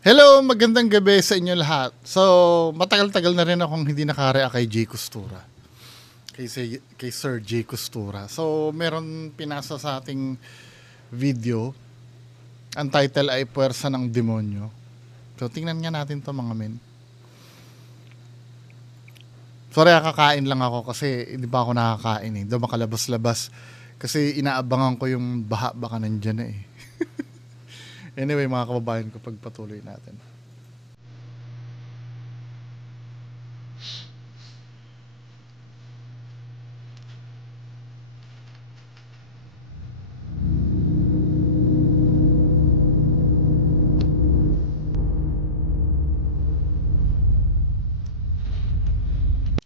Hello, magandang gabi sa inyo lahat. So, matagal-tagal na rin akong hindi nakareact kay Jay Costura. Kay Sir Jay Costura. So, meron pinasa sa ating video. Ang title ay Puwersa ng Demonyo. So, tingnan nga natin to mga men. Sorry, kakain lang ako kasi hindi pa ako nakakain eh. Doon makalabas-labas. Kasi inaabangan ko yung baha baka nandyan na eh. Anyway, mga kababayan ko, pagpatuloy natin.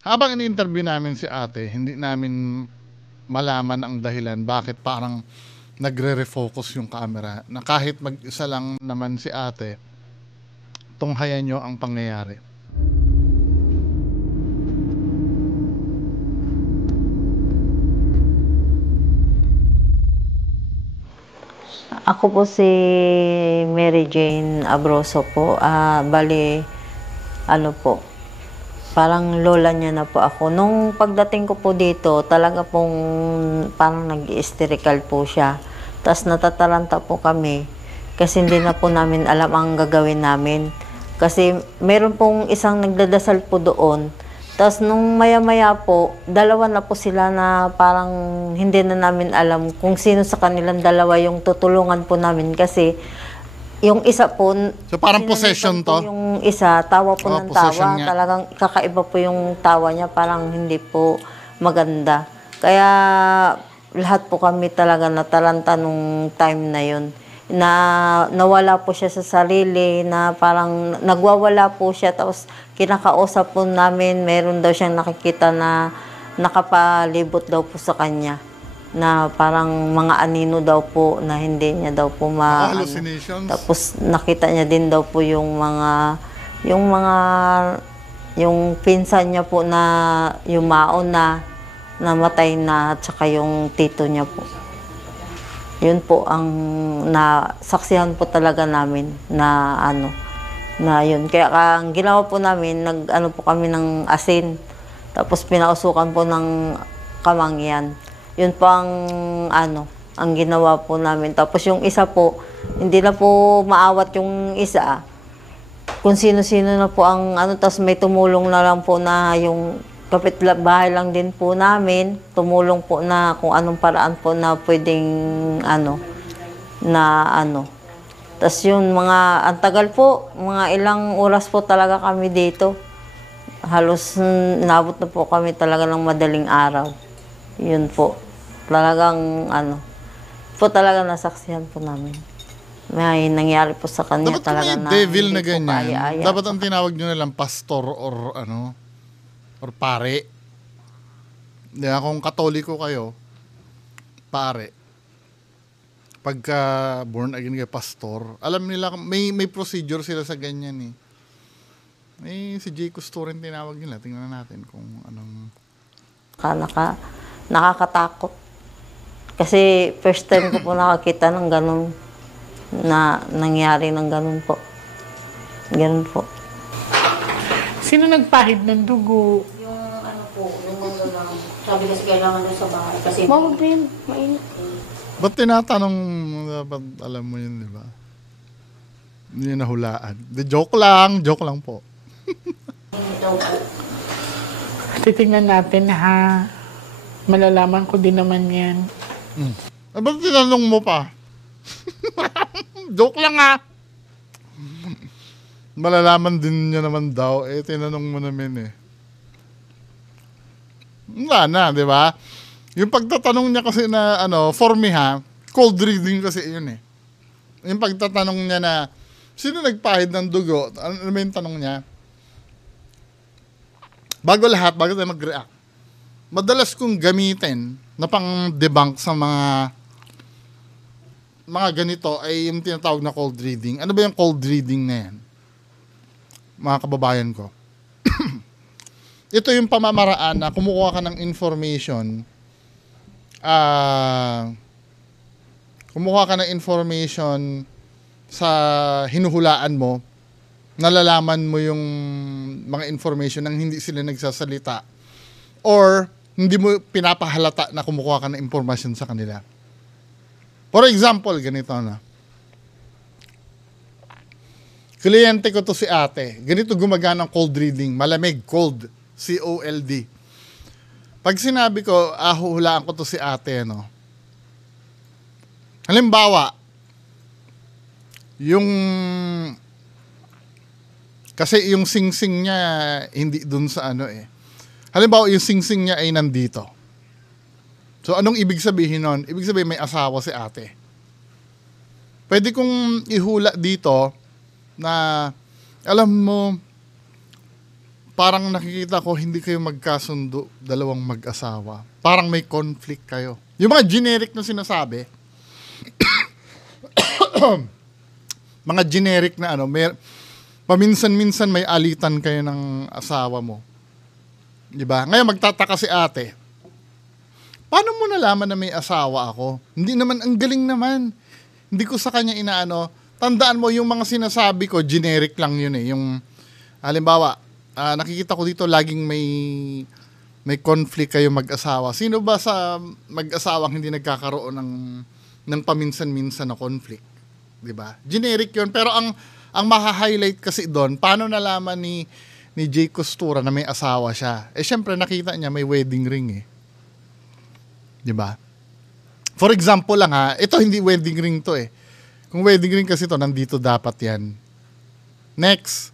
Habang ini-interview namin si ate, hindi namin malaman ang dahilan bakit parang nagre-refocus yung camera. Na kahit mag-isa lang naman si ate, tunghayan nyo ang pangyayari. Ako po si Mary Jane Abroso po. Bali, ano po, parang lola niya na po ako. Nung pagdating ko po dito, talaga pong parang nag-hysterical po siya. Tapos natataranta po kami kasi hindi na po namin alam ang gagawin namin. Kasi meron pong isang nagdadasal po doon. Tapos nung maya-maya po, dalawa na po sila na parang hindi na namin alam kung sino sa kanilang dalawa yung tutulungan po namin kasi yung isa po, so parang possession to? Yung isa, tawa po ng tawa. Nga. Talagang kakaiba po yung tawa niya, parang hindi po maganda. Kaya lahat po kami talaga natalanta nung time na yun. Na nawala po siya sa sarili, na parang nagwawala po siya, tapos kinakausap po namin, meron daw siyang nakikita na nakapalibot daw po sa kanya, na parang mga anino daw po na hindi niya daw po hallucinations. Tapos nakita niya din daw po yung pinsan niya po na yung maon na namatay na, at saka yung tito niya po. Yun po ang nasaksihan po talaga namin na na yun. Kaya ang ginawa po namin, nag-ano po kami ng asin, tapos pinausukan po ng kamangyan. Yun po ang ang ginawa po namin. Tapos yung isa po, hindi na po maawat yung isa. Kung sino-sino na po ang tapos may tumulong na lang po na yung kapitbahay lang din po namin, tumulong po na kung anong paraan po na pwedeng Tapos yun, ang tagal po, mga ilang oras po talaga kami dito. Halos nabot na po kami talaga ng madaling araw. Yun po. Talagang po talaga nasaksihan po namin. May nangyari po sa kanya dapat talaga na devil na ganyan. Kaya, dapat ang tinawag nyo na lang pastor or or pare. Kung katoliko kayo, pare. Pagka born again kayo, pastor, alam nila, may procedure sila sa ganyan eh. Si Jay Costura rin tinawag nila. Tingnan natin kung anong... Nakakatakot. Kasi first time ko po nakakita ng ganun, na nangyari ng ganun po. Ganun po. Sino nagpahid ng dugo? Yung yung mga lang. Sabi kasi kailangan doon sa bahay. Kasi Mawag ba yun? Mainit. Ba't tinatanong, dapat alam mo yun, di ba? Hindi yun nahulaan. Joke lang po. Titingnan natin ha. Malalaman ko din naman yan. Ba't tinanong mo pa? Joke lang ha. Malalaman din niya naman daw. Tinanong mo namin eh. Wala na, di ba? Yung pagtatanong niya kasi na, for me ha, cold reading kasi yun eh. Yung pagtatanong niya na, sino nagpahid ng dugo? Ano ba yung tanong niya? Bago tayo mag-react, madalas kong gamitin na pang-debunk sa mga ganito ay yung tinatawag na cold reading. Ano ba yung cold reading na yan? Mga kababayan ko. Ito yung pamamaraan na kumukuha ka ng information, sa hinuhulaan mo nalalaman mo yung mga information nang hindi sila nagsasalita or hindi mo pinapahalata na kumukuha ka ng impormasyon sa kanila. For example, ganito na. Kliyente ko to si ate. Ganito gumagana ang cold reading. Malamig, cold. C-O-L-D. Pag sinabi ko, huhulaan ko to si ate, no? Halimbawa, kasi yung sing-sing niya, hindi dun sa ano eh. Halimbawa, yung sing-sing niya ay nandito. So, anong ibig sabihin nun? Ibig sabihin may asawa si ate. Pwede kong ihula dito na, alam mo, parang nakikita ko hindi kayo magkasundo, dalawang mag-asawa. Parang may conflict kayo. Yung mga generic na sinasabi, mga generic na ano, paminsan-minsan may alitan kayo ng asawa mo. Diba? Ngayon magtataka si ate, paano mo nalaman na may asawa ako? Hindi naman, ang galing naman. Hindi ko sa kanya inaano. Tandaan mo, yung mga sinasabi ko, generic lang yun eh. Yung, halimbawa, nakikita ko dito, laging may conflict kayo mag-asawa. Sino ba sa mag-asawang hindi nagkakaroon ng paminsan-minsan na conflict? Diba? Generic yun. Pero ang maha-highlight kasi doon, paano nalaman ni Jay Costura na may asawa siya? Eh, syempre, nakita niya may wedding ring eh. Diba? For example lang ha, ito hindi wedding ring to eh. Kung wedding ring kasi to, nandito dapat yan. Next.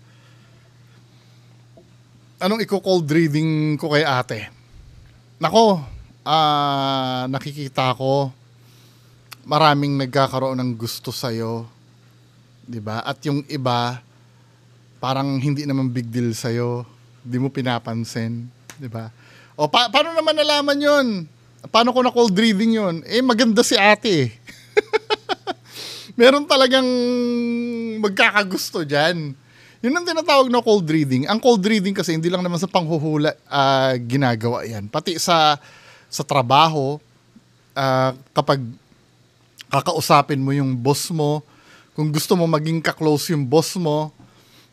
Anong i-cold reading ko kay ate? Nako, nakikita ko, maraming nagkakaroon ng gusto sa'yo. Diba? At yung iba, parang hindi naman big deal sa'yo. Hindi mo pinapansin. Diba? O, paano naman nalaman yun? Paano ko na cold reading yun? Eh, maganda si ate. Meron talagang magkakagusto dyan. Yun ang tinatawag na cold reading. Ang cold reading kasi hindi lang naman sa panghuhula ginagawa yan. Pati sa trabaho, kapag kakausapin mo yung boss mo, kung gusto mo maging ka-close yung boss mo,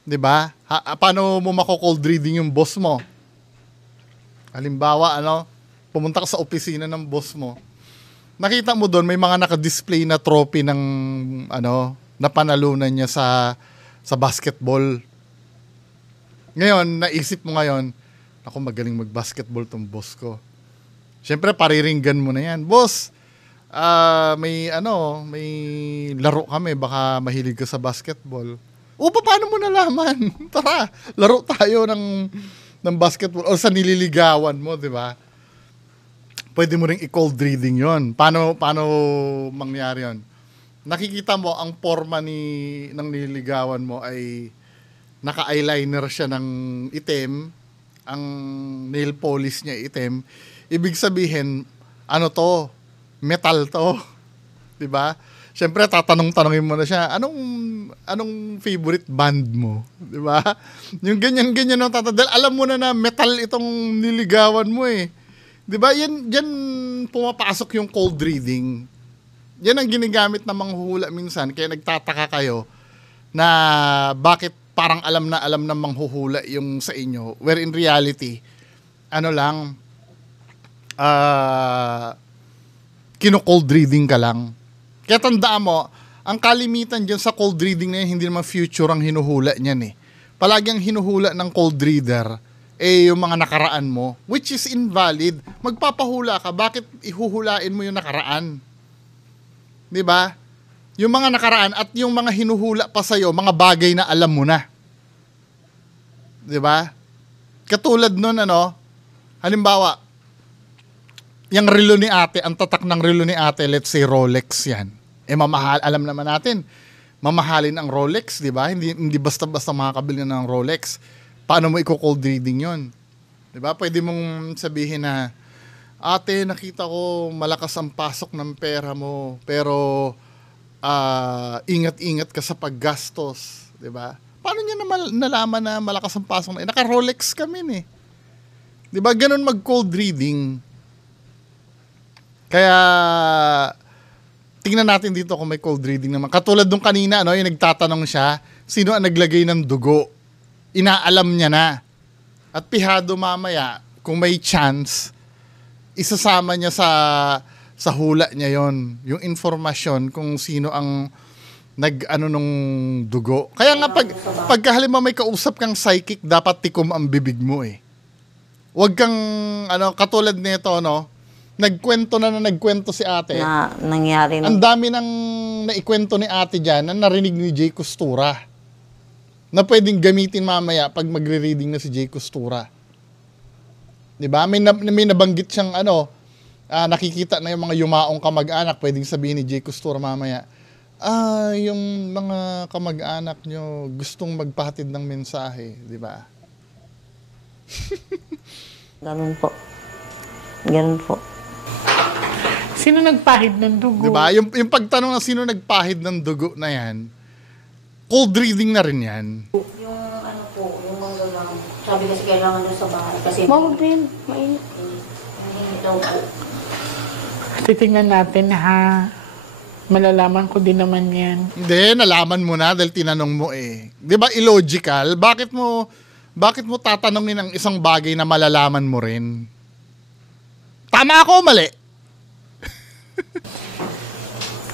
di ba? Paano mo mako-cold reading yung boss mo? Halimbawa, pumunta ka sa opisina ng boss mo. Nakita mo doon, may mga naka-display na trophy ng, napanalunan niya sa basketball. Ngayon, naisip mo ngayon, ako magaling mag-basketball tong boss ko. Siyempre, pariringgan mo na yan. Boss, may laro kami, baka mahilig ka sa basketball. O, paano mo nalaman? Tara, laro tayo ng basketball o sa nililigawan mo, di ba? Pwede mo ring i-cold reading yon. Paano mangyari yon? Nakikita mo ang forma ng nililigawan mo ay naka-eyeliner siya ng itim, ang nail polish niya itim. Ibig sabihin, metal to. 'Di ba? Siyempre tatanungin mo na siya, anong favorite band mo? 'Di ba? Yung ganyan ang tatadal. Alam mo na metal itong niligawan mo eh. 'Di ba? Yan pumapasok yung cold reading. Yan ang ginagamit ng manghuhula minsan, kaya nagtataka kayo na bakit parang alam ng manghuhula yung sa inyo, where in reality, kino-cold reading ka lang. Kaya tandaan mo, ang kalimitan dyan sa cold reading na yan, hindi naman future ang hinuhula niyan eh. Palagi ang hinuhula ng cold reader, yung mga nakaraan mo, which is invalid. Magpapahula ka, bakit ihuhulain mo yung nakaraan? 'Di ba? Yung mga nakaraan at yung mga hinuhula pa sa'yo, mga bagay na alam mo na. 'Di ba? Katulad nun, halimbawa, yung relo ni ate, ang tatak ng relo ni ate, let's say Rolex yan. Mamahal, alam naman natin, mamahalin ang Rolex, 'di ba? Hindi basta-basta makakabili ng Rolex. Paano mo i-cold reading yon? 'Di ba? Pwede mong sabihin na, ate, nakita ko malakas ang pasok ng pera mo, pero ingat-ingat ka sa paggastos, 'di ba? Paano niya nalaman na malakas ang pasok na? Naka-Rolex kami eh. 'Di ba? Ganun mag-cold reading. Kaya tingnan natin dito kung may cold reading naman. Katulad nung kanina, yung nagtatanong siya, sino ang naglagay ng dugo. Inaalam niya na. At pihado mamaya, kung may chance, isasama niya sa hula niya yon, yung informasyon kung sino ang nung dugo. Kaya nga pagka halimbawa may kausap kang psychic, dapat tikom ang bibig mo eh. Huwag kang katulad nito, no? Nagkwento si ate. Na nangyari Ang dami nang naikwento ni ate diyan na narinig ni Jay Costura. Na pwedeng gamitin mamaya pag magre-reading na si Jay Costura. 'Di ba? May nabanggit siyang nakikita na yung mga yumaong kamag-anak, pwedeng sabihin ni Jay Costura mamaya, yung mga kamag-anak nyo gustong magpahatid ng mensahe, 'di ba? Ganun po. Ganun po. Sino nagpahid ng dugo? 'Di ba? Yung pagtanong na sino nagpahid ng dugo na 'yan, cold reading na rin 'yan. Yung yung manggagang, sabi kasi kailangan doon sa bahay. Kasi Mawag din. Mainit. hindi daw po. Titingnan natin ha. Malalaman ko din naman yan. Hindi, nalaman mo na dahil tinanong mo eh. 'Di ba illogical? Bakit mo tatanungin ang isang bagay na malalaman mo rin? Tama ako o mali?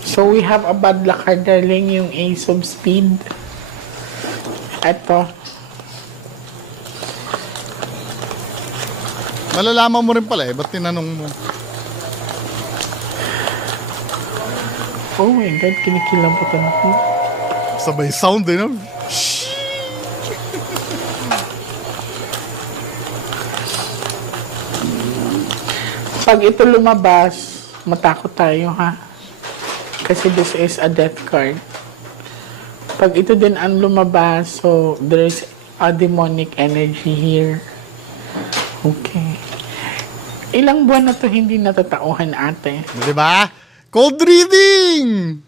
So we have a bad luck card, darling, yung Ace of Speed. Eto. Malalaman mo rin pala eh. Ba't tinanong mo? Oh my God, kinikilamputan ako. Sabay sound eh, no? Pag ito lumabas, matakot tayo ha. Kasi this is a death card. Pag ito din ang lumabas, so there is a demonic energy here. Okay. Ilang buwan na to hindi natatauhan, ate? Di ba? Cold reading!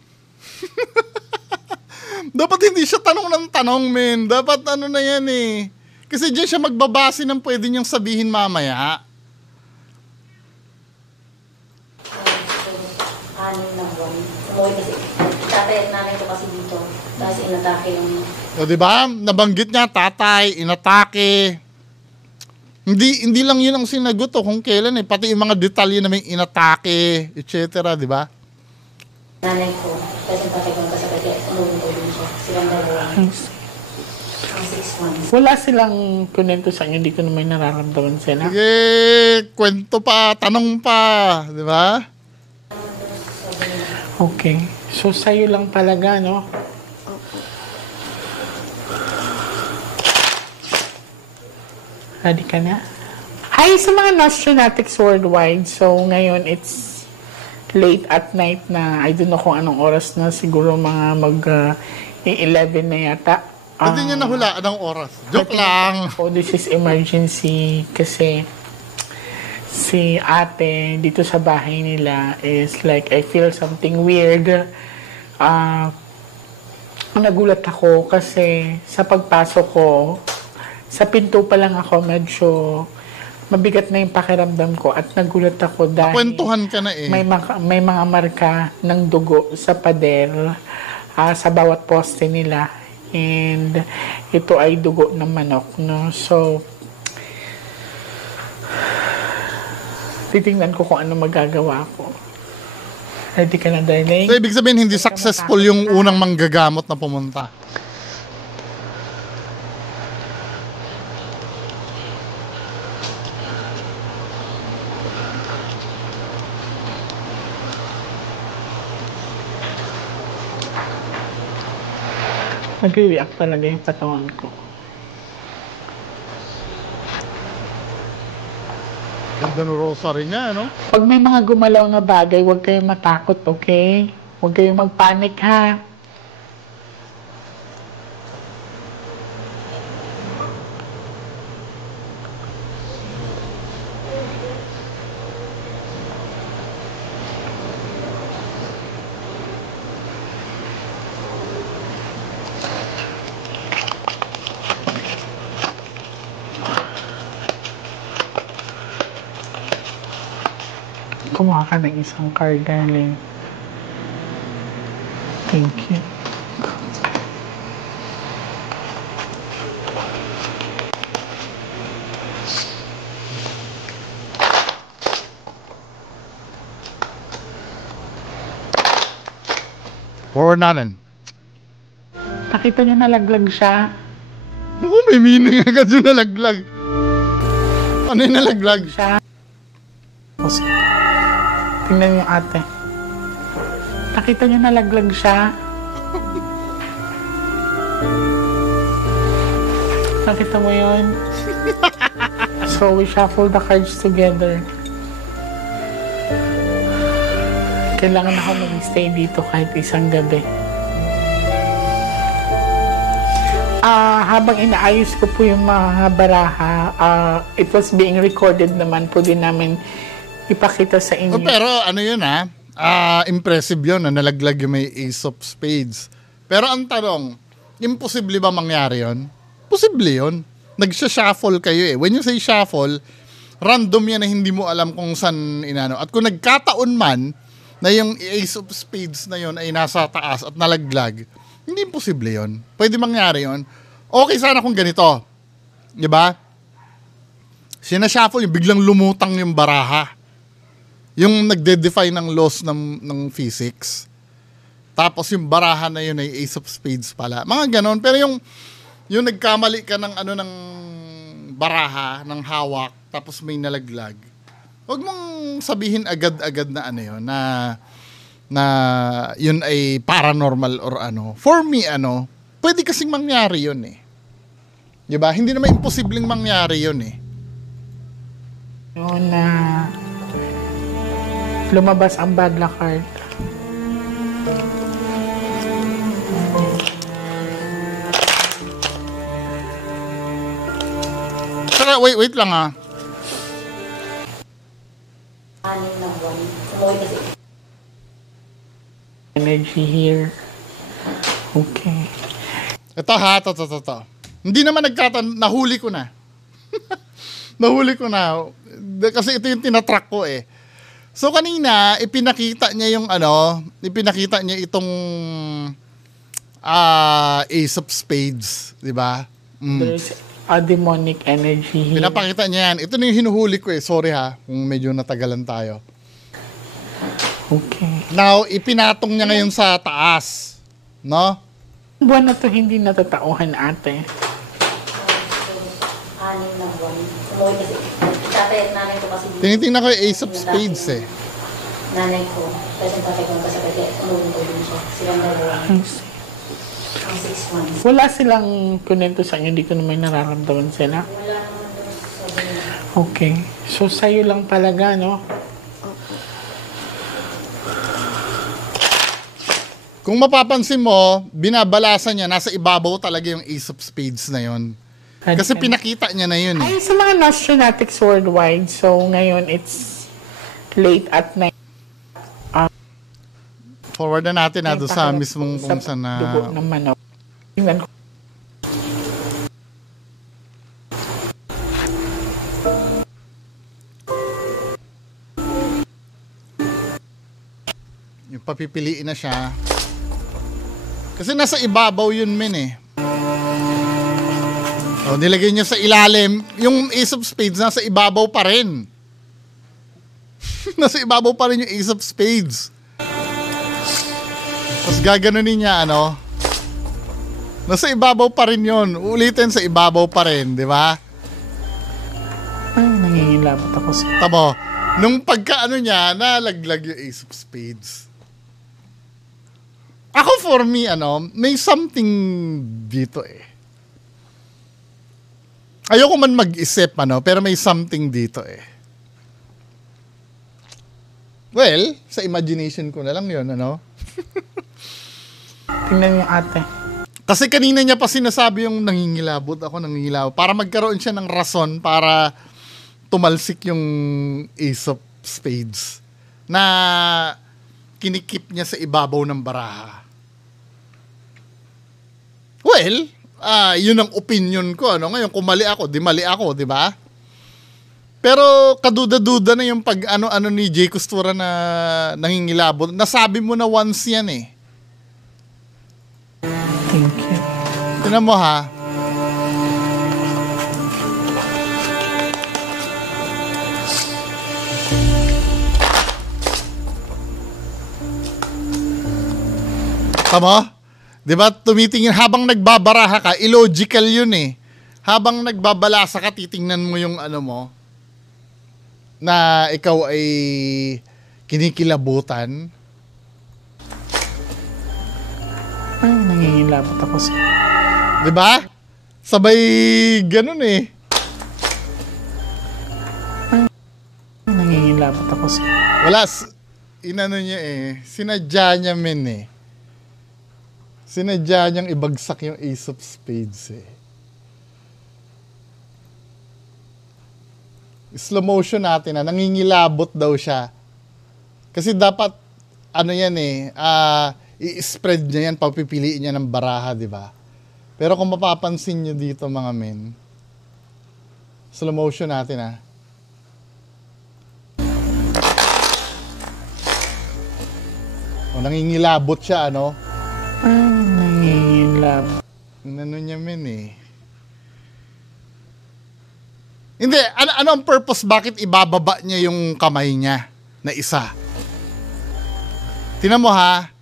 Dapat hindi siya tanong ng tanong, men. Dapat na yan eh. Kasi diyan siya magbabase ng pwede niyang sabihin mamaya. Anim na buwan. Umuwi kasi. Tatay at nanay ko kasi dito. Tapos inatake yung... O di ba? Nabanggit niya tatay, inatake. Hindi lang 'yun ang sinagot kung kailan eh, pati yung mga detalye na may inatake, etc., di ba? Nanay ko. Tapos yung tatay ko nagkasakit. Kaya umuwi ko din siya. Silang dalawa. Ang 6 months. Wala silang kunento sa inyo, hindi ko naman nararamdaman sila. Sige, kwento pa, tanong pa, di ba? Okay. So, sa'yo lang talaga, no? Ready ka na? Hi sa mga Nostronatics worldwide. So, ngayon, it's late at night na. I don't know kung anong oras na. Siguro mga 11 na yata. Pwede niya nahulaan ng oras. Joke lang. Oh, this is emergency kasi si ate dito sa bahay nila is like, I feel something weird. Nagulat ako kasi sa pagpasok ko, sa pinto pa lang ako, medyo mabigat na yung pakiramdam ko at nagulat ako dahil Kwentuhan ka na eh. may mga marka ng dugo sa pader sa bawat poste nila. And ito ay dugo ng manok, no? So, titingnan ko kung ano magagawa ko. Ready ka na, darling? So, ibig sabihin, hindi successful yung unang manggagamot na pumunta. Nag-react talaga yung katawan ko. Ganda ng rosary niya, no? Pag may mga gumalaw na bagay, huwag kayong matakot, okay? Huwag kayong magpanik, ha? Kumuha ka ng isang card, darling. Thank you. Forward natin. Nakita niyo nalaglag siya? Oo, may meaning agad yung nalaglag. Ano yung nalaglag? Siya. Tingnan niyo ate. Nakita niyo nalaglag siya? Nakita mo yun? So we shuffle the cards together. Kailangan ako mag-stay dito kahit isang gabi. Habang inaayos ko po yung mga baraha, it was being recorded naman po din namin ipakita sa inyo. Pero ano yun impressive yun na nalaglag yung may Ace of Spades. Pero ang tanong, imposible ba mangyari yun? Posible yun. Nagsha-shuffle kayo eh. When you say shuffle, random yan na hindi mo alam kung saan inano. At kung nagkataon man na yung Ace of Spades na yun ay nasa taas at nalaglag, hindi imposible yun. Pwede mangyari yun. Okay sana kung ganito. Diba? Sinashuffle yung biglang lumutang yung baraha. Yung nagde-define ng laws ng physics. Tapos yung baraha na yun ay Ace of Spades pala. Mga ganon. Pero yung nagkamali ka ng ng baraha, ng hawak, tapos may nalaglag. Huwag mong sabihin agad-agad na yun, na yun ay paranormal or ano. For me, pwede kasing mangyari yun eh. Diba? Hindi naman imposibleng mangyari yun eh. Yun na lumabas ang bad luck card. Saka, wait lang Anim na buwan. Umuwi kasi. Energy here. Okay. Ito to. Hindi naman nahuli ko na. Nahuli ko na. Kasi ito yung tinatrack ko eh. So kanina, ipinakita niya itong Ace of Spades, di ba? There's a demonic energy here. Pinapakita niya yan. Ito na yung hinuhuli ko eh. Sorry kung medyo natagalan tayo. Okay. Now, ipinatong niya ngayon sa taas. No? Buwan na to hindi natatauhan ate. Anim na buwan. Umuwi kasi. Tatay at nanay ko kasi. Tinitingnan ko yung Ace of Spades eh. Nanay ko. Tapos yung tatay ko kasabay. Kaya umuwi ko din siya. Silang dalawa. Ang 6 months. Wala silang kunento sa inyo, hindi ko naman nararamdaman sila. Wala naman doon sa niya. Okay. So, sa'yo lang talaga, no? Kung mapapansin mo, binabalasan niya, nasa ibabaw talaga yung Ace of Spades na yun. Kasi pinakita niya na yun eh. Ay, sa mga Nostronatics worldwide, so ngayon it's late at night. Forward na natin doon sa mismong kung saan na... Dugo ng manok. Tingnan ko. Yung papipiliin na siya. Kasi nasa ibabaw yun eh. O, nilagay niya sa ilalim. Yung Ace of Spades nasa ibabaw pa rin. Nasa ibabaw pa rin yung Ace of Spades. Tapos gaganunin niya, nasa ibabaw pa rin yun. Ulitin sa ibabaw pa rin, di ba? Ay, nangingilabot ako sa... Tamo, nung niya, nalaglag yung Ace of Spades. Ako for me, may something dito eh. Ayoko man mag-isip, pero may something dito eh. Well, sa imagination ko na lang yun, Tingnan niyo ate. Kasi kanina niya pa sinasabi yung nangingilabot para magkaroon siya ng rason para tumalsik yung Ace of Spades na kinikip niya sa ibabaw ng baraha. Well, yun ang opinion ko. Ngayon, kung mali ako, di mali ako, di ba? Pero kaduda-duda na yung pag ni Jay Costura na nangingilabot. Nasabi mo na once yan eh. Thank you. Tignan mo ha. Tama? 'Di ba? Tumitingin habang nagbabaraha ka, illogical 'yun eh. Habang nagbabalasa ka, titingnan mo yung ano mo na ikaw ay kinikilabutan. Ay, nangingilabot ako sa... 'Di ba? Sabay ganun eh. Nangingilabot ako sa... Wala, inano niya eh. Sinadya niya men eh. Sinadya niyang ibagsak yung Ace of Spades eh. Slow motion natin na nangingilabot daw siya. Kasi dapat, ano yan eh, i-spread niya yan, papipiliin niya ng baraha, di ba? Pero kung mapapansin niyo dito mga men, slow motion natin ah. O, nangingilabot siya, ano? Nangingilabot. Ano niya men eh. Hindi, ano ang purpose bakit ibababa niya yung kamay niya na isa? Tingnan mo ha.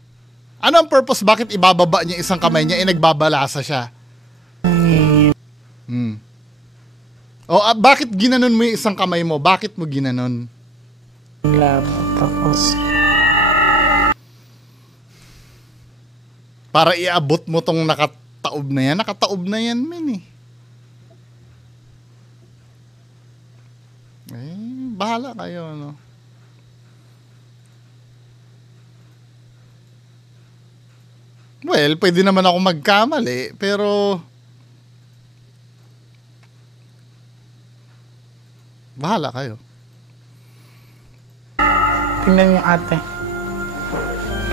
Ano ang purpose bakit ibababa niya isang kamay niya nagbabalasa siya? O bakit ginanon mo yung isang kamay mo? Bakit mo ginanon? Labot ako sa... Para iabot mo tong nakataob na yan. Nakataob na yan men eh. Bahala kayo, no? Well, pwede naman ako magkamali, pero bahala kayo. Tingnan niyo ate.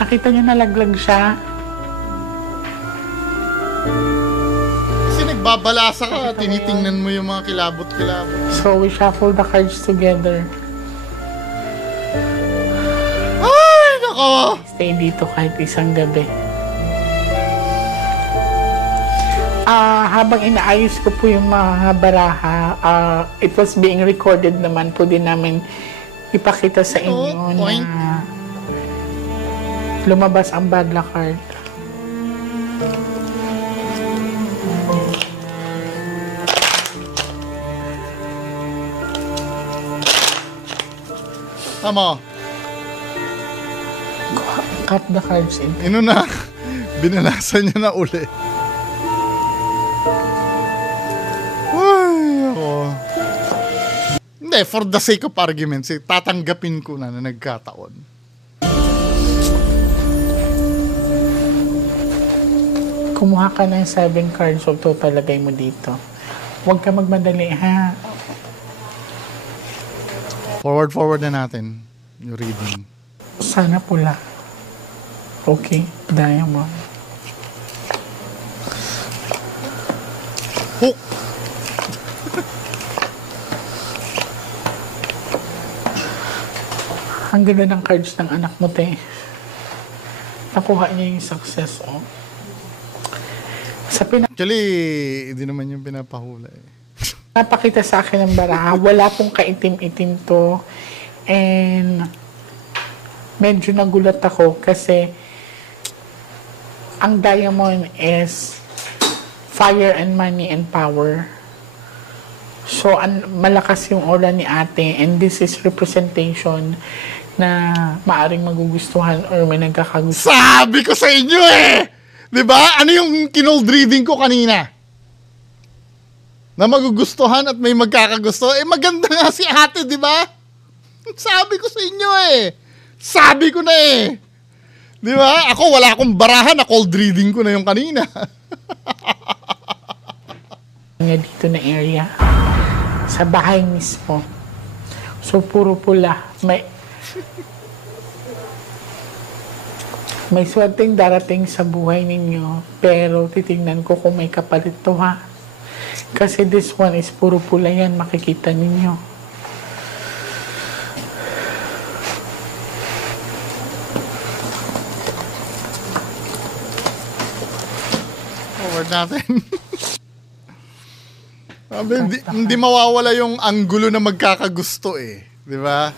Nakita niyo nalaglag siya. Kasi nagbabalasa ka, tinitingnan mo yung mga kilabot-kilabot. So we shuffle the cards together. Ay, nako! Stay dito kahit isang gabi. Habang inaayos ko po yung mga baraha, it was being recorded naman po din namin ipakita sa inyo point. na lumabas ang bad luck card. Tama. Cut the cards in. Ino na, binalasa niya na uli. Ay, ako. Hindi, for the sake of argument, tatanggapin ko na nagkataon. Kumuha ka ng 7 cards, huwag to palagay mo dito. Huwag ka magmadali, ha? Forward na natin yung reading. Sana pula. Okay, diamond. Hook! Ang ganda ng cards ng anak mo, te. Nakuha niya yung success, oh. Sa Actually, hindi naman yung pinapahula eh. napakita sa akin ng baraha, wala pong kaitim-itim to. And medyo nagulat ako kasi ang diamond is fire and money and power. So, malakas yung aura ni ate and this is representation na maaring magugustuhan or may nagkakagusto. Sabi ko sa inyo eh! Diba? Ano yung kinold reading ko kanina? Na magugustuhan at may magkakagusto. Eh maganda nga si ate, diba? Sabi ko sa inyo eh. Sabi ko na eh. Diba? Ako wala akong barahan na cold reading ko na yung kanina. Dito na area. Sa bahay mismo. So, puro pula. May swerteng darating sa buhay ninyo, pero titingnan ko kung may kapalit to, ha? Kasi this one is puro pula yan, makikita ninyo. Forward natin. Sabi, hindi mawawala yung anggulo na magkakagusto eh. Di ba?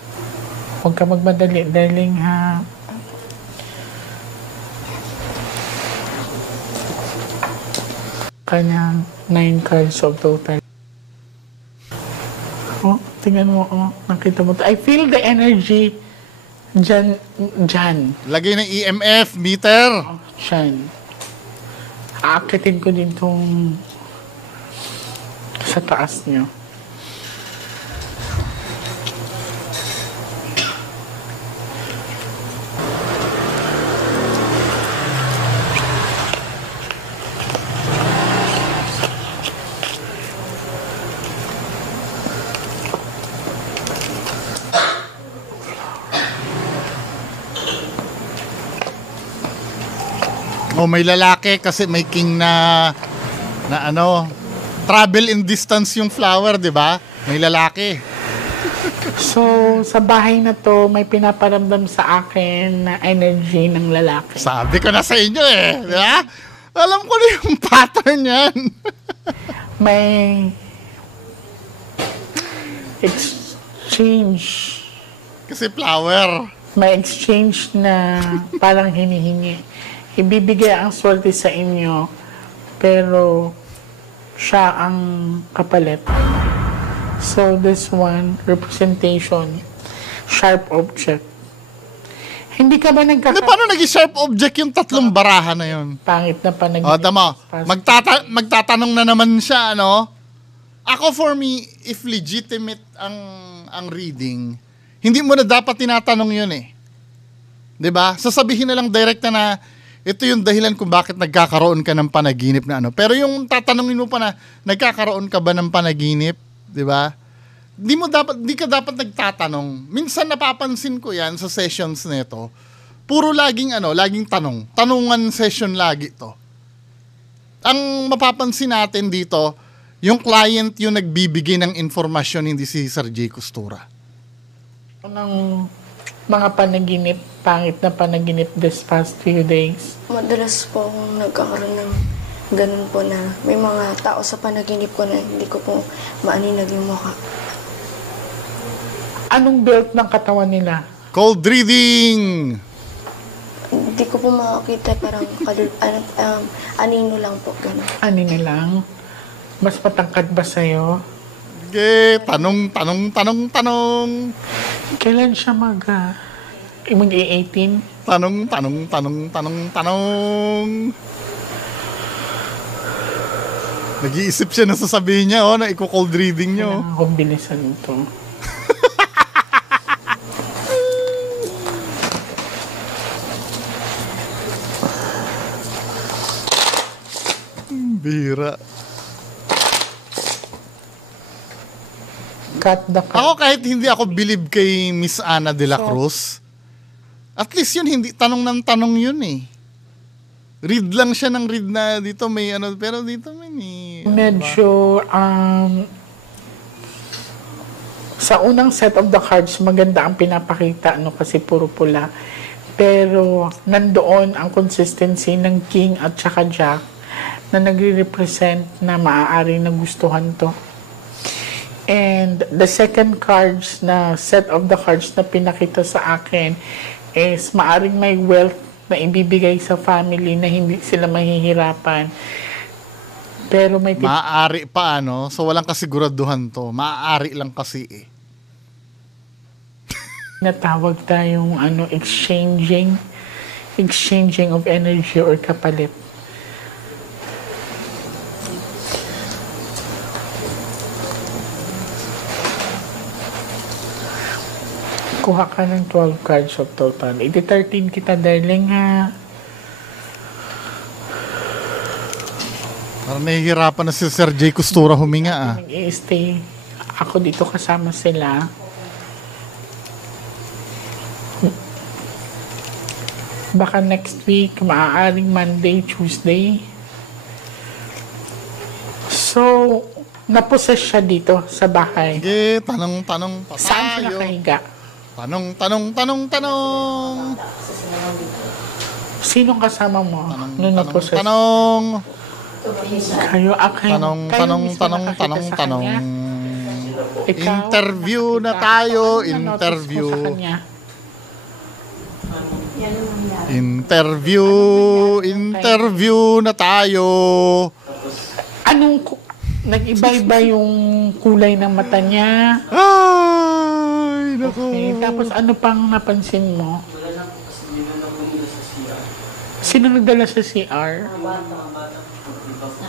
Huwag ka magmadali, darling, ha? Kanyang 9 cards of total. Oh, tingnan mo, oh. Nakita mo. I feel the energy dyan. Lagay ng EMF meter. Dyan. Aakitin ko din tong sa taas niyo. Oh, may lalaki kasi may king na ano, travel in distance yung flower, di ba? May lalaki. So, sa bahay na to, may pinaparamdam sa akin na energy ng lalaki. Sabi ko na sa inyo eh, di ba? Alam ko na yung pattern yan. May exchange. Kasi flower. May exchange na parang hinihingi. Ibibigay ang swerte sa inyo, pero siya ang kapalit. So, this one, representation, sharp object. Hindi ka ba Paano naging sharp object yung tatlong barahan na yun? Pangit na pa O, tama. Magtatanong na naman siya, ano? Ako, for me, if legitimate ang reading, hindi mo na dapat tinatanong yun eh. 'Di ba? Sasabihin na lang direct na ito yung dahilan kung bakit nagkakaroon ka ng panaginip na ano. Pero yung tatanungin mo pa na nagkakaroon ka ba ng panaginip, 'di ba? Di ka dapat nagtatanong. Minsan napapansin ko 'yan sa sessions nito. Puro laging tanong. Tanungan session lagi 'to. Ang mapapansin natin dito, yung client yung nagbibigay ng informasyon, hindi si Sir J. Costura. Ng mga panaginip, pangit na panaginip this past few days. Madalas po akong nagkakaroon ng ganun po na may mga tao sa panaginip ko na hindi ko po maaninag yung mukha. Anong build ng katawan nila? Cold reading! Hindi ko po makakita, parang anino lang po, ganun. Ano na lang? Mas matangkad ba sa'yo? Okay, tanong. Kailan siya mag-18? Tanong. Nag-iisip siya na sasabihin niya, na i-cold reading niyo. Kailangan kong bilisan ito. Bira. Cut the cut. Ako kahit hindi ako believe kay Miss Ana de la Cruz, at least yun, hindi tanong ng tanong yun eh. Read lang siya ng read na dito may ano, pero dito may Medyo, sa unang set of the cards, maganda ang pinapakita, kasi puro pula. Pero, nandoon ang consistency ng King at saka Jack na nagre-represent na maaari nagustuhan to. And the second cards na set of the cards na pinakita sa akin is maaring may wealth na ibibigay sa family na hindi sila mahihirapan. Pero may maaari pa so walang kasiguraduhan to. Maaari lang kasi eh. natawag tayong exchanging of energy or kapalit. Kuha ka ng 12 cards of total. 13 kita, darling, ha? Parang nahihirapan na si Sir J. Costura huminga I-stay ako dito kasama sila. Baka next week, maaaring Monday, Tuesday. So, napossess siya dito sa bahay. Sige, tanong pa Saan siya tayo. nakahiga? Tanong. Sinong kasama mo nung napossess? Tanong. Kayo, Tanong. Interview na tayo. Interview na tayo. Nag-iba-iba yung kulay ng mata niya. Ay, naku. Okay, tapos ano pang napansin mo? Sino nagdala sa CR?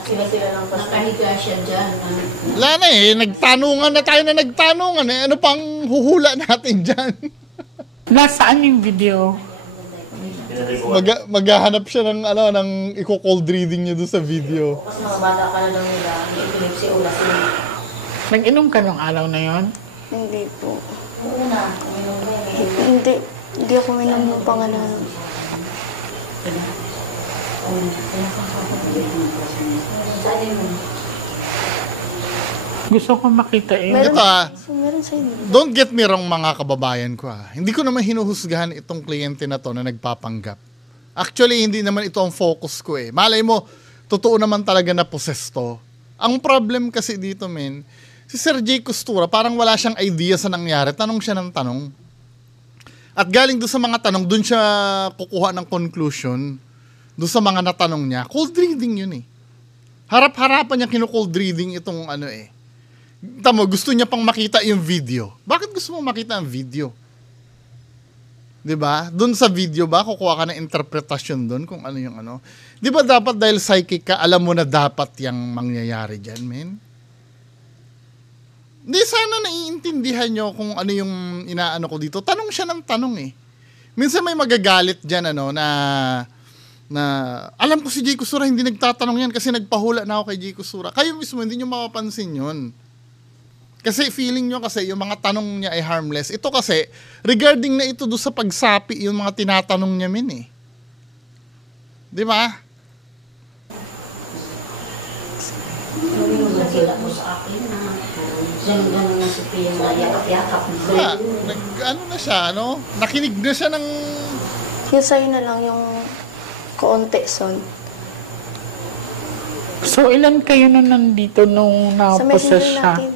Sila lang pa. Nakahiga siya dyan. Wala na eh, nagtanungan na tayo na nagtanungan eh. Ano pang huhula natin dyan? Nasaan yung video? Maghahanap siya ng ng i-cold reading niya doon sa video. Mas mga bata ka na daw nila. May epilepsy o lasing. Nag-inom ka nung araw na yon? Hindi po. Una, uminom ka yun. Hindi ako minom ng pangalanan. Saan yun? Gusto ko makita yun. Ito Meron sa inyo. don't get me wrong mga kababayan ko Hindi ko naman hinuhusgahan itong kliyente na to na nagpapanggap. Actually, hindi naman ito ang focus ko eh. Malay mo, totoo naman talaga na possess to. Ang problem kasi dito, men, si Sir Jay Costura, parang wala siyang idea sa nangyari. Tanong siya ng tanong. At galing doon sa mga tanong, doon siya kukuha ng conclusion. Doon sa mga natanong niya. Cold reading yun eh. Harap-harapan niya kinu-cold reading itong Tamo, gusto niya pang makita yung video. Bakit gusto mo makita ang video? 'Di ba? Doon sa video ba kukuha ka ng interpretasyon doon kung ano yung 'Di ba dapat dahil psychic ka, alam mo na dapat yang mangyayari diyan, men? Hindi sana naiintindihan nyo kung ano yung inaano ko dito. Tanong siya ng tanong eh. Minsan may magagalit diyan na alam ko si Jay Costura hindi nagtatanong yan kasi nagpahula na ako kay Jay Costura. Kayo mismo hindi nyo mapapansin yun. Kasi feeling nyo kasi yung mga tanong niya ay harmless. Ito kasi, regarding na ito doon sa pagsapi, yung mga tinatanong niya eh. Di ba? Sila mo sa akin na ganun na si Pia na yakap-yakap. Na siya, nakinig na siya ng... Yung sa'yo na lang yung kaunti, son. So, ilan kayo nung nandito nung Sa naposes messenger siya? natin.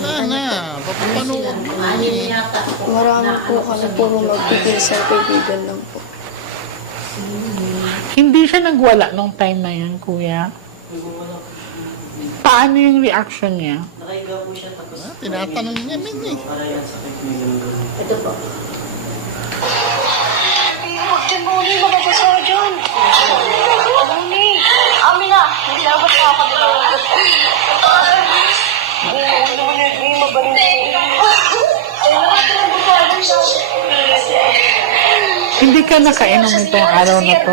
Wala na. Papapanood mo. Anim yata. Marami po kami puro magpipil sa kaibigan lang po. Hindi siya nagwala nung time na yun, kuya. Paano yung reaction niya? Tinatanong niya, men eh. Ito po. Huwag dyan muli, mga basawa dyan. Muli. Amin na. Hindi na ba't nakakabalaw? Huwag naman yun. May mabaling Hindi ka nakainom itong araw na to?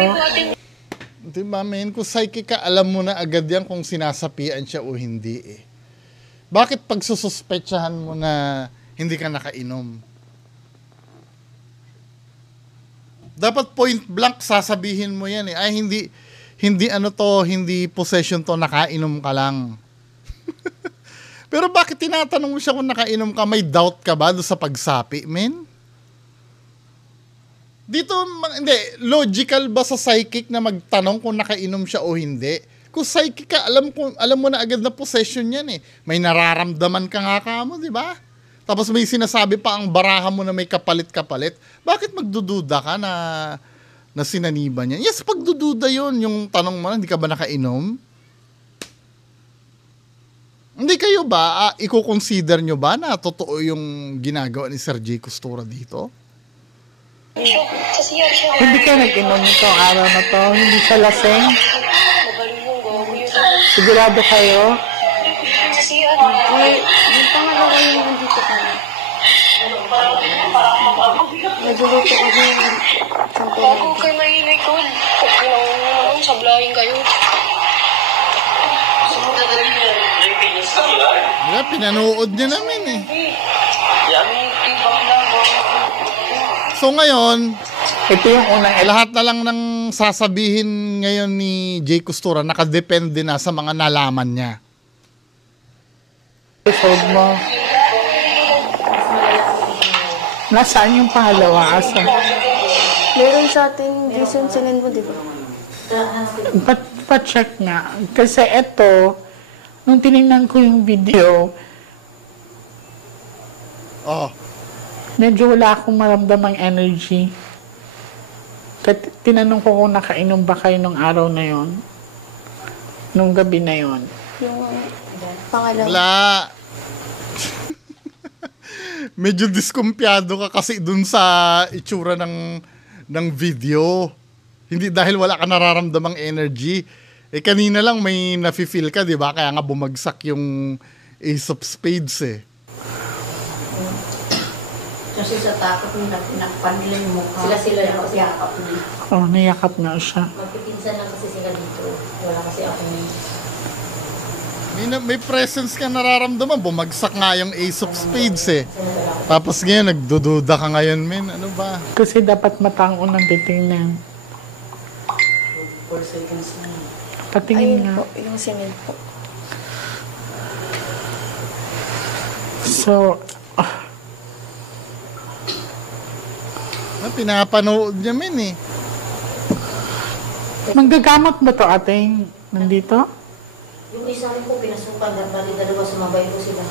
Diba, men? Kung psychic ka, alam mo na agad yan kung sinasapian siya o hindi eh. Bakit pag sususpetsahan mo na hindi ka nakainom? Dapat point blank sasabihin mo yan eh. Ay, hindi possession to, nakainom ka lang. Pero bakit tinatanong mo siya kung nakainom ka? May doubt ka ba doon sa pagsapi, men? Dito, hindi, logical ba sa psychic na magtanong kung nakainom siya o hindi? Kung psychic ka, alam mo na agad na possession yan eh. May nararamdaman ka nga ka mo, di ba? Tapos may sinasabi pa ang baraha mo na may kapalit-kapalit. Bakit magdududa ka na sinaniban niya? Yes, pagdududa yun. Yung tanong mo, hindi ka ba nakainom? Hindi kayo ba, i-consider nyo ba na totoo yung ginagawa ni Sir Jay Costura dito? sa siya siya. Hindi ka nag-inom itong araw na to? Hindi siya lasing? Mabaling yung gawa yun. Sigurado kayo? Sa siya. Ay, yung pangalawa yung nandito kami. Nagluluto kami yung champion. Bago kayo maingay ko. Pag ginawa nyo naman, sablahin kayo. Diba, pinanood niya namin eh. So ngayon, Ito yung unang lahat na lang ng sasabihin ngayon ni Jay Costura nakadepende na sa mga nalaman niya. episode mo. Nasaan yung pangalawa? Asa? Meron sa ating Jason sinend mo, di ba? Pa-check nga. Kasi ito, nung tinignan ko yung video, Oh, medyo wala akong maramdamang energy. Tinanong ko kung nakainom ba kayo nung araw na yon, nung gabi na yon. Yung pangalawa. Wala. Medyo diskumpiyado ka kasi dun sa itsura ng video. Hindi dahil wala ka nararamdamang energy. Eh kanina lang may nafe-feel ka, 'di ba? Kaya nga bumagsak yung Ace of Spades eh. Kasi sa takot nila, pinakpan nila yung mukha. Sila yung yakap niya. Oh, niyakap nga siya. Magpipinsan lang kasi sila dito. Wala kasi ako May presence ka nararamdaman. Bumagsak nga yung Ace of Spades eh. Tapos ngayon, nagdududa ka ngayon, men. Ano ba? Kasi dapat mata ang unang titingnan. 4 seconds na yun. Patingin Ayun nga. po, yung sinil po. So, Pinapanood niya, men eh. manggagamot ba to ating nandito? Yung isa rin po, pinasukan. Bali dalawa, sumabay po sila.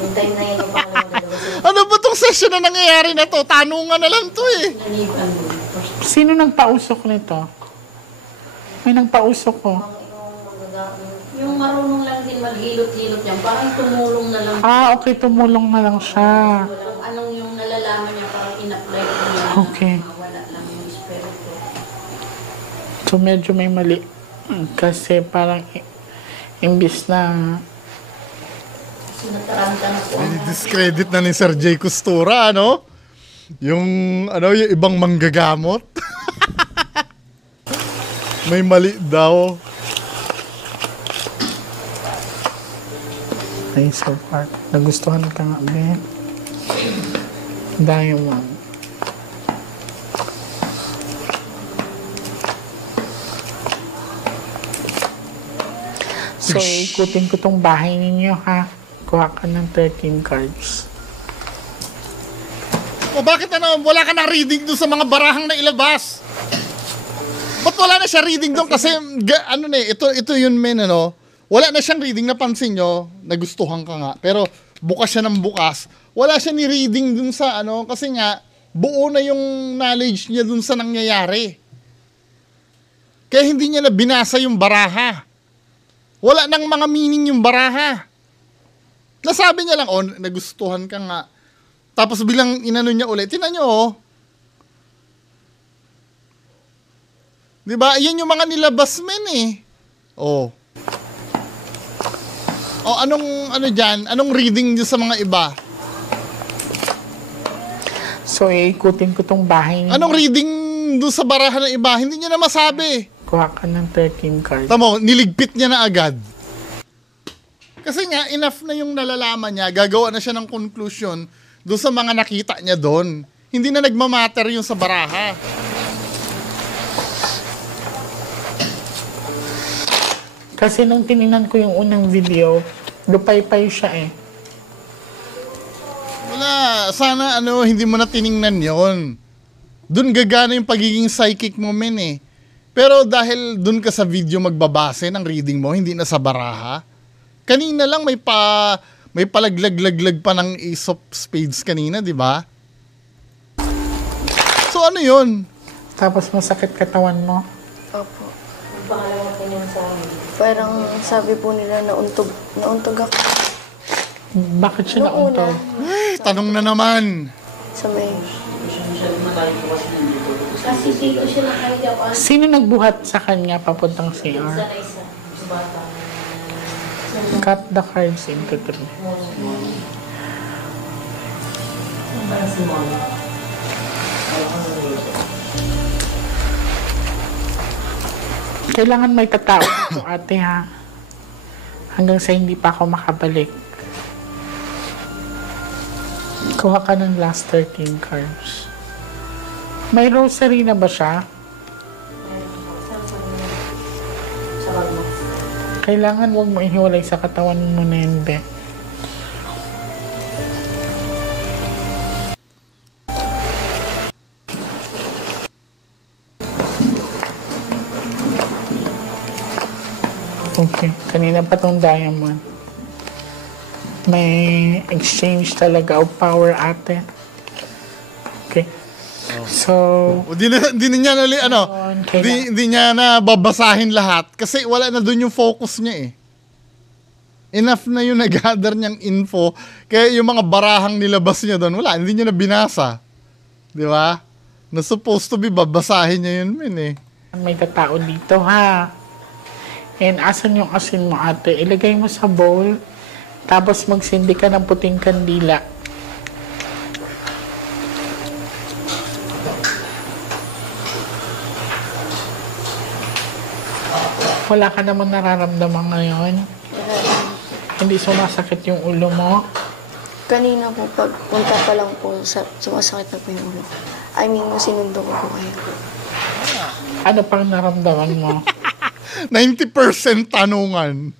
Yung time na yun, yung pangalawang dalawa sila. Ano ba tong session na nangyayari na to? Tanungan na lang to eh. Naniban mo. Sino nagpausok nito? May nagpausok ko. Yung marunong lang din maghilot-hilot yan, parang tumulong na lang. Ah, okay, tumulong na lang siya. Kung anong yung nalalaman niya, parang in-apply ko niya. Okay. Wala lang yung espiritu. So, medyo may mali. Kasi parang imbis na Sinataranta na po. Discredit na ni Sir J. Costura, ano? Yung ibang manggagamot. May mali daw. ay so far. Nagustuhan ka nga, Ben. Diamond. So, ikutin ko tong bahay ninyo, ha? Kuha ka ng 13 cards. O bakit wala ka na reading doon sa mga barahang na ilabas? Ba't wala na siya reading doon? Kasi, ito yun, men, wala na siyang reading, napansin nyo, nagustuhan ka nga. Pero, bukas siya ng bukas. Wala siya ni reading doon sa, kasi nga, buo na yung knowledge niya doon sa nangyayari. Kaya hindi niya na binasa yung baraha. Wala nang mga meaning yung baraha. Nasabi niya lang, nagustuhan ka nga. Tapos bilang inano niya ulit, tinan nyo, diba? Yan yung mga nilabas, men eh. Anong reading niyo sa mga iba? So, ikutin ko tong bahay ninyo. Anong reading doon sa barahan ng iba? Hindi niya na masabi. Kuha ka ng 13 cards. Tamo, niligpit niya na agad. Kasi nga, enough na yung nalalaman niya, gagawa na siya ng conclusion doon sa mga nakita niya doon. Hindi na nagmamatter yung sa baraha. Kasi nung tinignan ko yung unang video, lupay-pay siya eh. Wala. Sana hindi mo na tiningnan yon. Doon gagana yung pagiging psychic mo, men eh. Pero dahil doon ka sa video magbabase ng reading mo, hindi na sa baraha. Kanina lang may palaglag-laglag pa ng Ace of Spades kanina, di ba? So ano yun? Tapos masakit katawan mo. Opo. Pangalawang kanyang sa amin. Parang sabi po nila nauntog ako Bakit siya Noong nauntog? Tanong na naman. sa may Kasi dito siya nakahiga pa. Sino nagbuhat sa kanya papuntang CR? Isa na isa. Bata. Cut the cards into 3. Kailangan may tatao dito, ate, ha? Hanggang sa hindi pa ako makabalik. Kuha ka ng last 13 cards. May rosary na ba siya? Sa bagmo. Kailangan wag mo ihiwalay sa katawan mo na yun, be. Okay, kanina pa tong diamond. May exchange talaga of power ate. Okay. So, O, di na niya di niya na babasahin lahat kasi wala na doon yung focus niya eh. Enough na yung nag-gather niyang info kaya yung mga barahang nilabas niya doon, wala, hindi niya na binasa. Di ba? Na supposed to be babasahin niya yun eh. may tatao dito ha. And asan yung asin mo ate? Ilagay mo sa bowl. Tapos magsindi ka ng puting kandila. Wala ka naman nararamdaman ngayon? Hindi sumasakit yung ulo mo? Kanina po, pag punta pa lang po, sumasakit na po yung ulo. I mean, sinundo ko po kayo. Ano pang naramdaman mo? 90% tanungan.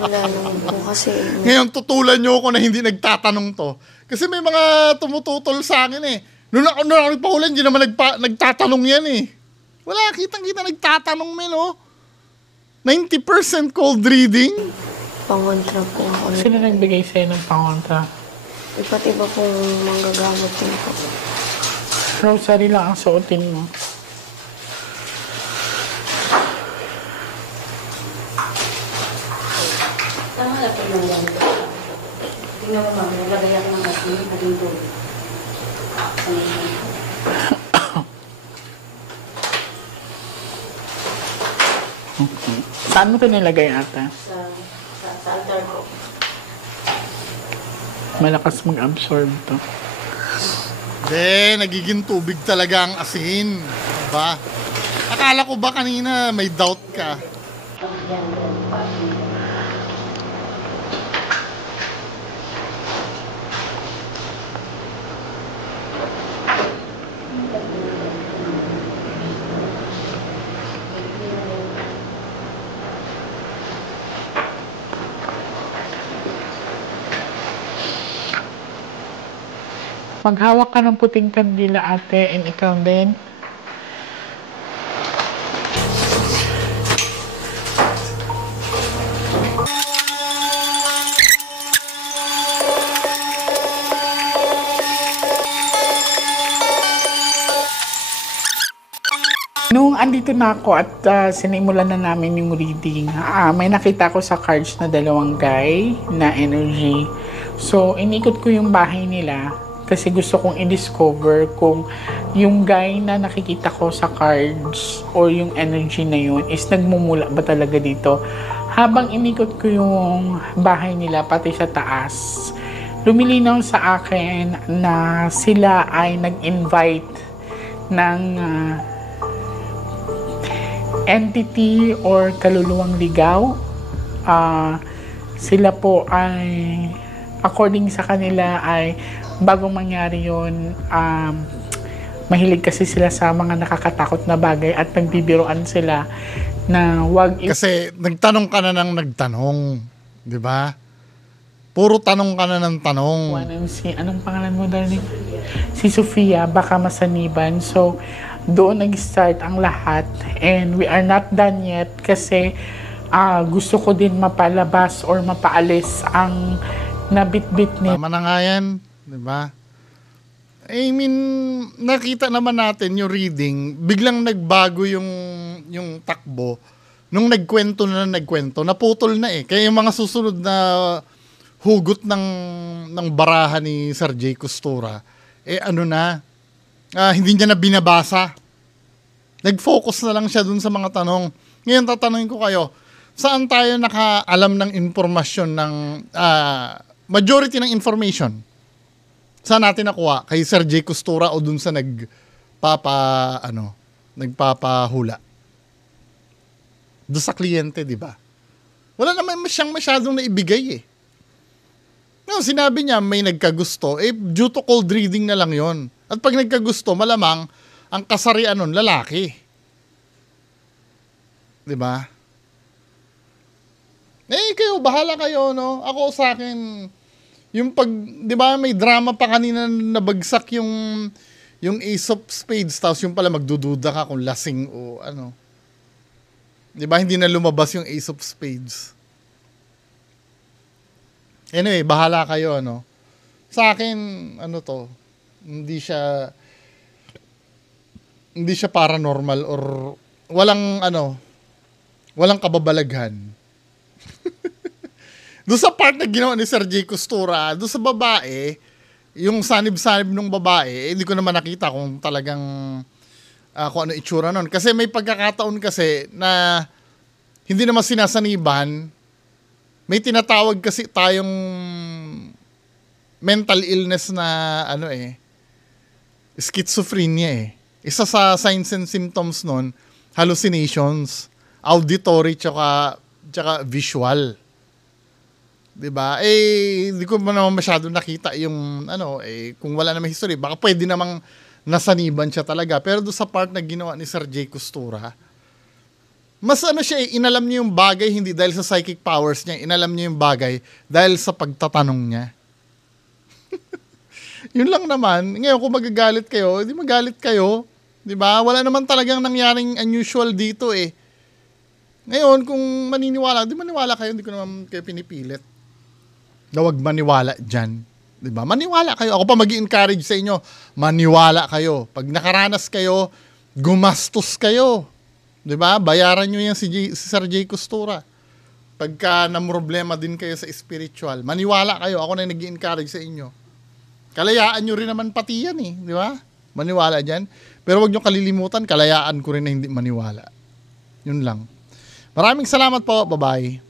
Wala naman po kasi. Ngayon, tutulan niyo ako na hindi nagtatanong to. Kasi may mga tumututol sa akin eh. Noon ako nagpahulan, hindi naman nagtatanong yan eh. Wala, kitang-kita nagtatanong men oh. 90% cold reading. Pangontra po ako. Sino nagbigay sa'yo ng pangontra? Iba't iba pong manggagamot din po. Rosary lang ang suotin mo. Tama na po yung yan. Tingnan mo ma'am, naglagay ako ng asin, naging tubig. Saan mo ito nilagay ata? Sa altar ko. Malakas mag-absorb to. Hindi, nagiging tubig talaga ang asin. Diba? Akala ko ba kanina may doubt ka? Maghawak ka ng puting kandila ate and ikaw din. Nung andito na ako at sinimulan na namin yung reading, may nakita ko sa cards na dalawang guy na energy. So, inikot ko yung bahay nila kasi gusto kong i-discover kung yung guy na nakikita ko sa cards or yung energy na yun is nagmumula ba talaga dito. Habang inikot ko yung bahay nila pati sa taas, lumilinaw sa akin na sila ay nag-invite ng entity or kaluluwang ligaw. Sila po ay, according sa kanila, ay bago mangyari yun, mahilig kasi sila sa mga nakakatakot na bagay at nagbibiroan sila na wag... Kasi nagtanong ka na ng nagtanong. Di ba? Puro tanong ka na ng tanong. Anong pangalan mo, darling? Si Sofia, baka masaniban. So, doon nag-start ang lahat and we are not done yet kasi gusto ko din mapalabas or mapaalis ang nabitbit ni... Tama na nga yan. Diba? I mean, nakita naman natin yung reading, biglang nagbago yung takbo. Nung nagkwento, naputol na eh. Kaya yung mga susunod na hugot ng baraha ni Sir J. Costura, hindi niya na binabasa. Nag-focus na lang siya dun sa mga tanong. Ngayon, tatanungin ko kayo, saan tayo nakaalam ng informasyon ng majority ng information? Saan natin nakuha? Kay Sir J. Costura o dun sa nagpapahula? Doon sa kliyente, di ba? Wala naman siyang masyadong naibigay eh. No, sinabi niya may nagkagusto, due to cold reading na lang yon. At pag nagkagusto, malamang ang kasarian nun, lalaki. Di ba? Kayo, bahala kayo, no? Ako sa akin, yung di ba may drama pa kanina nabagsak yung Ace of Spades, tapos yung pala magdududa ka kung lasing o ano. Di ba hindi na lumabas yung Ace of Spades? Anyway, bahala kayo, ano. Sa akin, hindi siya hindi siya paranormal or walang kababalaghan. Doon sa part na ginawa ni Sir Jay Costura, doon sa babae, yung sanib-sanib ng babae, hindi ko naman nakita kung talagang kung ano itsura nun. Kasi may pagkakataon kasi na hindi naman sinasaniban, may tinatawag kasi tayong mental illness na schizophrenia . Isa sa signs and symptoms nun, hallucinations, auditory tsaka visual. 'Di ba? Hindi ko naman masyado nakita yung kung wala namang history, baka pwede namang nasaniban siya talaga. Pero doon sa part na ginawa ni Sir Jay Costura, mas siya, inalam niya yung bagay hindi dahil sa psychic powers niya, inalam niya yung bagay dahil sa pagtatanong niya. Yun lang naman. Ngayon, kung magagalit kayo, hindi magalit kayo. 'Di ba? Wala naman talagang nangyaring unusual dito . Ngayon, kung maniniwala, di maniwala kayo, hindi ko naman kayo pinipilit. Huwag maniwala dyan. Diba? Maniwala kayo. Ako pa mag-i-encourage sa inyo. Maniwala kayo. Pag nakaranas kayo, gumastos kayo. Diba? Bayaran nyo yan si Sir Jay Costura. Pagka namroblema din kayo sa spiritual, maniwala kayo. Ako na nag-i-encourage sa inyo. Kalayaan nyo rin naman pati yan . Diba? Maniwala dyan. Pero huwag nyo kalilimutan, kalayaan ko rin na hindi maniwala. Yun lang. Maraming salamat po. Bye-bye.